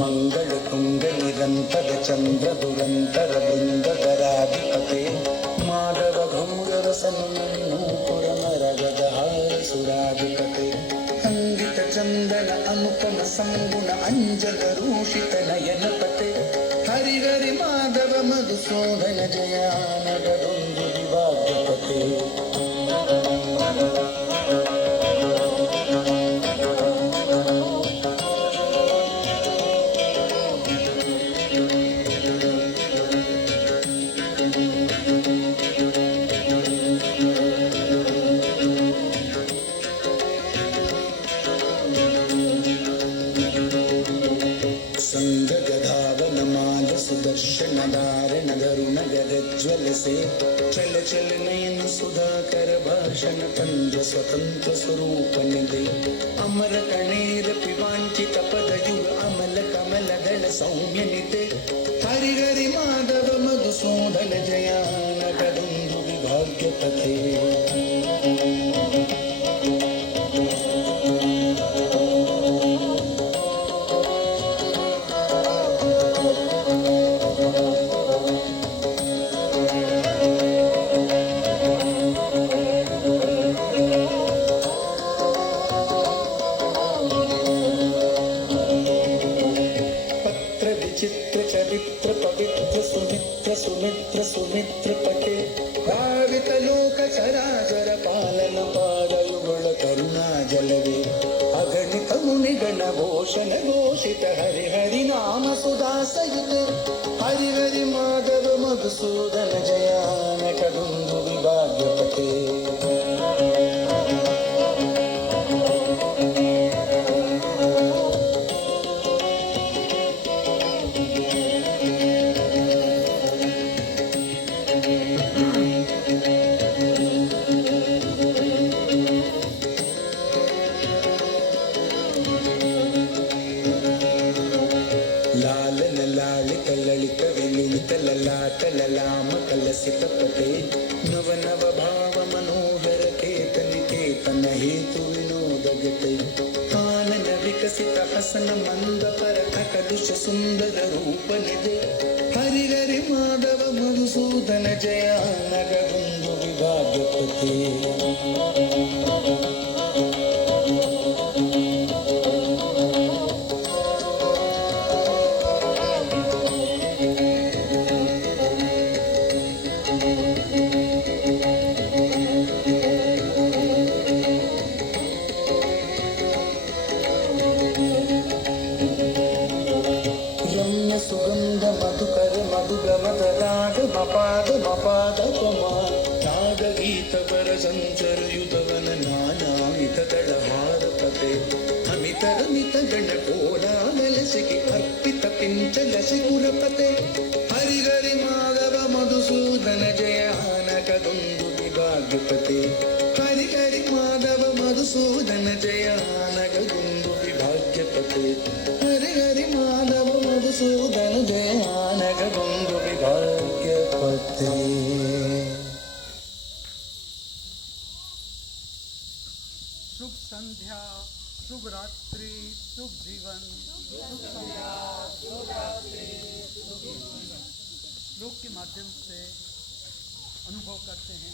ಮಂಗಳ ತುಂಗ ನಿರಂತರ ಚಂದ್ರ ದುರಂತರ ಬೃಂದಧರಾಧಿಪತೆ ಮಾಧವ ಘೋರರಸನೂಪುರ ಮರಗದ ಹಾರಸುರಾಧಿಪತೆ ಅಂಗಿತ ಚಂದನ ಅನುಪಮ ಸಂಗುಣ ಅಂಜನ ರೂಷಿತ ನಯನಪತೆ ಹರಿಹರಿ ಮಾಧವ ಮಧುಸೂದನ ಜಯಾನಗದೊಂದು ವಿಭಾಗ್ಯಪತೆ सुदर्शनधारणगरुणगरज्वलसे चल चल नयन सुधाकर भाषण तंद्र स्वतंत्र स्वरूप निधे अमर कणेर पिवांचित पदयुग अमल कमल दल सौम्य निते हरि हरि माधव मधुसूदन जयानगदुंदु विभाग्यपते चित्र चरित्र पवित्र सुमित्र सुमित्र सुमित्र पटे भावित लोक चराचर पालन पादयुगुळ करुणा जलवे अगणित मुनिगण घोषण घोषित हरि हरि नाम सुदासयुत हरि हरि माधव मधुसूदन जयानकदुंदु विभाग्यपते ललित विलुलित ललाट ललाम कलसित पटे नव नव भाव मनोहर केतन केतन हेतु विनोद गते कानन विकसित हसन मंद पर कलुष सुंदर रूप निधे हरि हरि माधव मधुसूदन जयानगदुंदु विभाग्यपते सुगंध मधुकर मधुगमद राग मपाद मपाद पमा नाद गीत वर संचर युधवन नानाविध दळहार पते अमित रमित गण कोलाहल सिखि अर्पित पिंचल सिकुरपते हरि हरि माधव मधुसूदन जयानकदुंदु विभाग्यपते हरि हरि माधव मधुसूदन जयानकदुंदु विभाग्यपते हरि हरि माधव मधुसूदन जयानकदुंदु विभाग्यपते। शुभ संध्या, शुभ रात्रि, शुभ जीवन। श्लोक के माध्यम से अनुभव करते हैं।